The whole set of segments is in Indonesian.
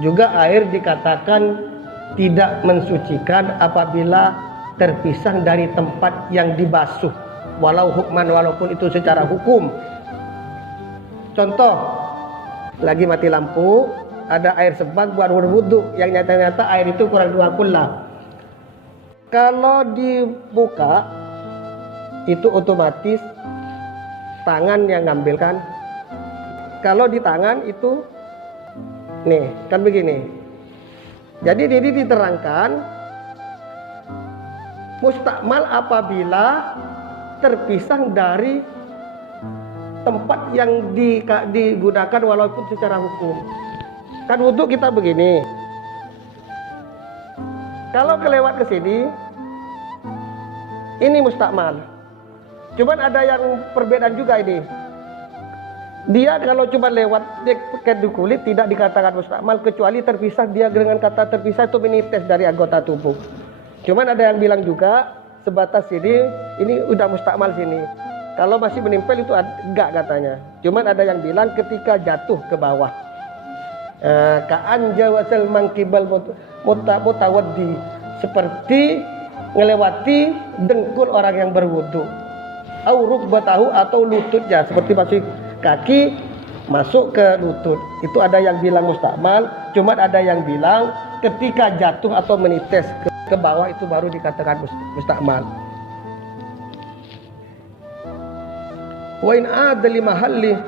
Juga air dikatakan tidak mensucikan apabila terpisah dari tempat yang dibasuh, walau hukman, walaupun itu secara hukum. Contoh, lagi mati lampu, ada air sebag buat berwudu, yang nyata-nyata air itu kurang 2 kullah. Kalau dibuka, itu otomatis tangan yang ngambil kan. Kalau di tangan itu nih kan begini. Jadi ini diterangkan mustakmal apabila terpisah dari tempat yang digunakan walaupun secara hukum. Kan wudhu kita begini. Kalau kelewat ke sini, ini mustakmal. Cuman ada yang perbedaan juga ini. Dia kalau cuma lewat di kulit tidak dikatakan mustakmal, kecuali terpisah. Dia dengan kata terpisah itu menites dari anggota tubuh. Cuman ada yang bilang juga sebatas sini, ini udah mustakmal sini. Kalau masih menempel itu enggak katanya. Cuman ada yang bilang ketika jatuh ke bawah. Ka'an jawasal mangkibal mutawaddi, seperti ngelewati dengkul orang yang berwudu. Au rukbatahu, atau lututnya, seperti masuk kaki masuk ke lutut. Itu ada yang bilang mustakmal, cuma ada yang bilang ketika jatuh atau menites ke bawah itu baru dikatakan mustakmal. Wa in ada li mahalli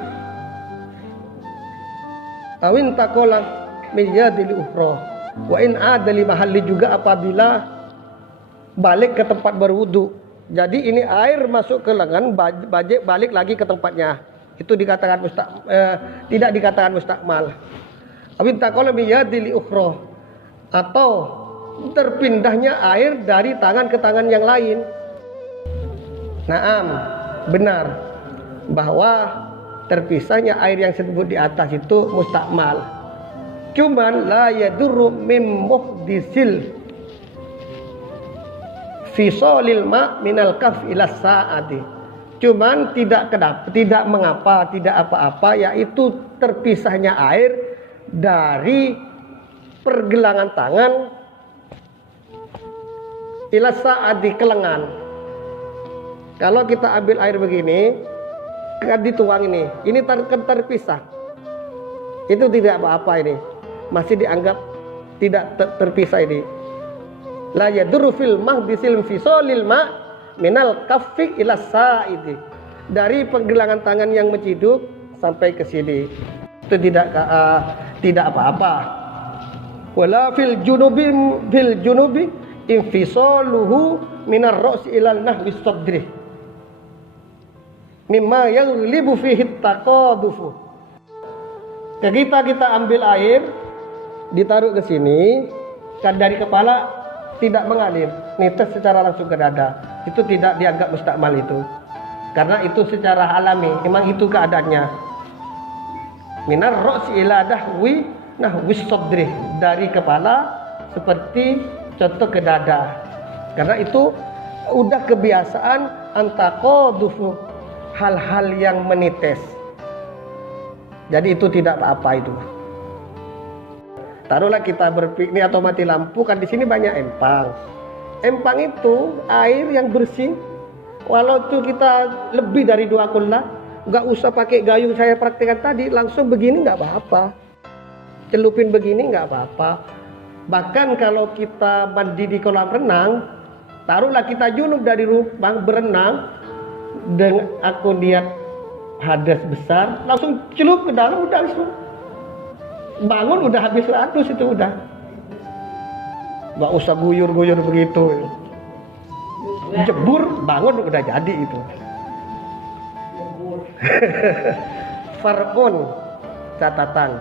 awin taqala min yadil ukhra. Wa in ada li mahalli, juga apabila balik ke tempat berwudu. Jadi ini air masuk ke lengan, balik lagi ke tempatnya. Itu dikatakan tidak dikatakan mustakmal. Awin taqala min yadil ukhra, atau terpindahnya air dari tangan ke tangan yang lain. Naam, benar bahwa terpisahnya air yang disebut di atas itu mustakmal. Cuman la yadurru min muhdisil fisolil ma minal kaf ila saati. Cuman tidak mengapa, tidak apa-apa, yaitu terpisahnya air dari pergelangan tangan ila saati, ke lengan. Kalau kita ambil air begini, kan dituang ini terpisah. Itu tidak apa-apa, ini masih dianggap tidak terpisah ini. La yadurru fil mahdisil fisolil ma minal kaffi ila sa'idi, dari pergelangan tangan yang menciduk sampai ke sini. Itu tidak apa-apa. Wala fil junubi infisaluhu minar ra'si ilal nahwi sadri mimma yaghlibu fihi taqadufu. Ketika kita ambil air, ditaruh ke sini, kan dari kepala tidak mengalir, nites secara langsung ke dada. Itu tidak dianggap mustakmal itu. Karena itu secara alami, memang itu keadaannya. Minar ra'si ila nahwi sadri, dari kepala seperti contoh ke dada. Karena itu udah kebiasaan antaqadufu, hal-hal yang menites. Jadi itu tidak apa-apa itu. Taruhlah kita berpiknik atau mati lampu, kan di sini banyak empang. Empang itu air yang bersih. Walau itu kita lebih dari 2 kullah, nggak usah pakai gayung saya praktekkan tadi, langsung begini nggak apa-apa. Celupin begini nggak apa-apa. Bahkan kalau kita mandi di kolam renang, taruhlah kita junub dari rumah berenang, dengan aku lihat hadas besar, langsung celup ke dalam, udah langsung bangun, udah habis 100 itu udah. Nggak usah guyur-guyur begitu. Jebur, bangun udah jadi itu. Farqun, catatan,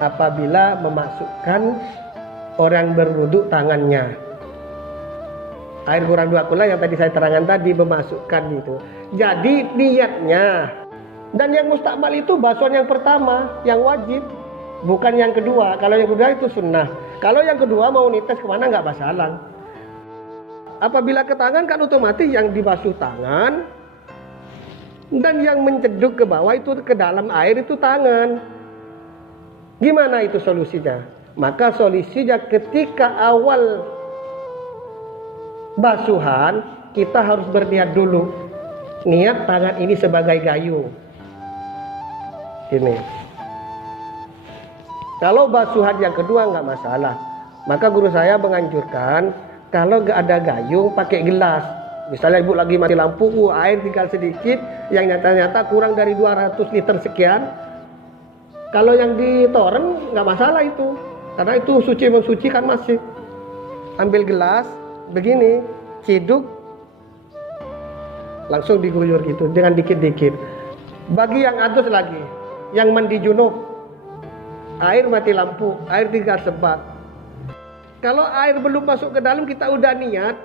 apabila memasukkan orang berwudu tangannya, air kurang 2 kullah yang tadi saya terangkan tadi, memasukkan itu. Jadi niatnya. Dan yang mustakmal itu basuhan yang pertama, yang wajib, bukan yang kedua. Kalau yang kedua itu sunnah. Kalau yang kedua mau nites kemana nggak masalah. Apabila ke tangan kan otomatis yang dibasuh tangan, dan yang menceduk ke bawah itu ke dalam air itu tangan. Gimana itu solusinya? Maka solusinya ketika awal basuhan kita harus berniat dulu. Niat tangan ini sebagai gayung. Ini. Kalau basuhan yang kedua nggak masalah. Maka guru saya menganjurkan kalau nggak ada gayung pakai gelas. Misalnya ibu lagi mati lampu, air tinggal sedikit, yang nyata-nyata kurang dari 200 liter sekian. Kalau yang di toren nggak masalah itu, karena itu suci mensucikan masih. Ambil gelas, begini, ciduk, langsung diguyur gitu, dengan dikit-dikit. Bagi yang adus lagi, yang mandi junub, air mati lampu, air tinggal sebat. Kalau air belum masuk ke dalam, kita udah niat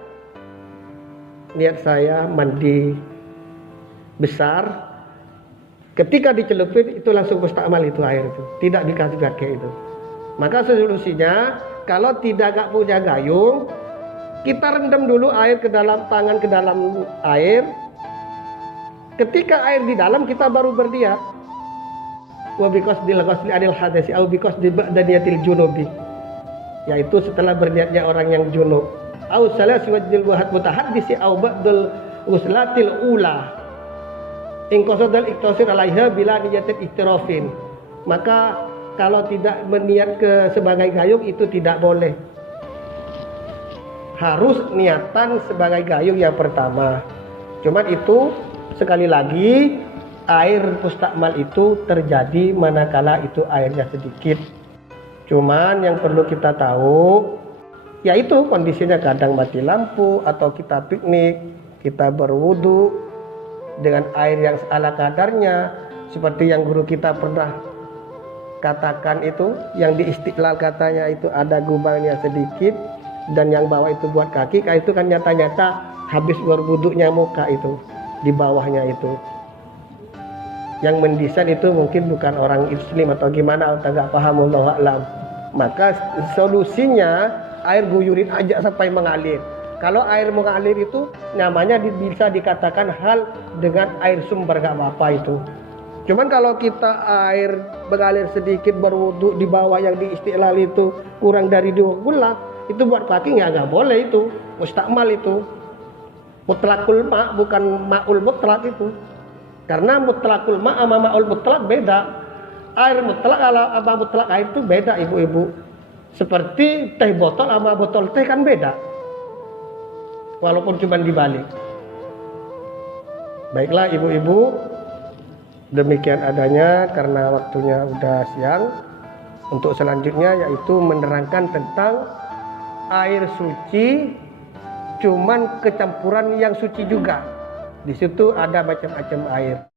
saya mandi besar. Ketika dicelupin itu langsung mustakmal itu air itu, tidak dikasih pakai itu. Maka solusinya kalau tidak punya gayung, kita rendam dulu air ke dalam tangan, ke dalam air. Ketika air di dalam kita baru berniat. Wa biqasdil ghusli anil hadasi au biqasdi ba'daniyatil junubi. Yaitu setelah berniatnya orang yang junub. Au salasi wajil buhat mutahaddisi au ba'dul ghuslatil ula. In qasadal iktasir alaiha bila niyatin iktirafin. Maka kalau tidak berniat sebagai gayung itu tidak boleh. Harus niatan sebagai gayung yang pertama. Cuman itu sekali lagi air mustakmal itu terjadi manakala itu airnya sedikit. Cuman yang perlu kita tahu yaitu kondisinya kadang mati lampu atau kita piknik, kita berwudu dengan air yang ala kadarnya seperti yang guru kita pernah katakan itu, yang di Istiqlal katanya itu ada gubangnya sedikit dan yang bawah itu buat kaki, itu kan nyata-nyata habis berwudunya muka itu di bawahnya itu. Yang mendesain itu mungkin bukan orang muslim atau gimana, atau nggak paham, wallahu a'lam. Maka solusinya air guyurin aja sampai mengalir. Kalau air mengalir itu namanya bisa dikatakan hal dengan air sumber, nggak apa-apa itu. Cuman kalau kita air mengalir sedikit berwudu di bawah yang di Istiqlal itu kurang dari 2 gula, itu buat kaki nggak boleh itu, mustakmal itu. Mutlakul ma, bukan ma'ul mutlak itu. Karena mutlakul ma sama ma'ul mutlak beda. Air mutlak sama mutlak air itu beda, ibu-ibu. Seperti teh botol sama botol teh kan beda. Walaupun cuma dibalik. Baiklah ibu-ibu, demikian adanya karena waktunya udah siang. Untuk selanjutnya yaitu menerangkan tentang air suci, cuman kecampuran yang suci juga. Di situ ada macam-macam air.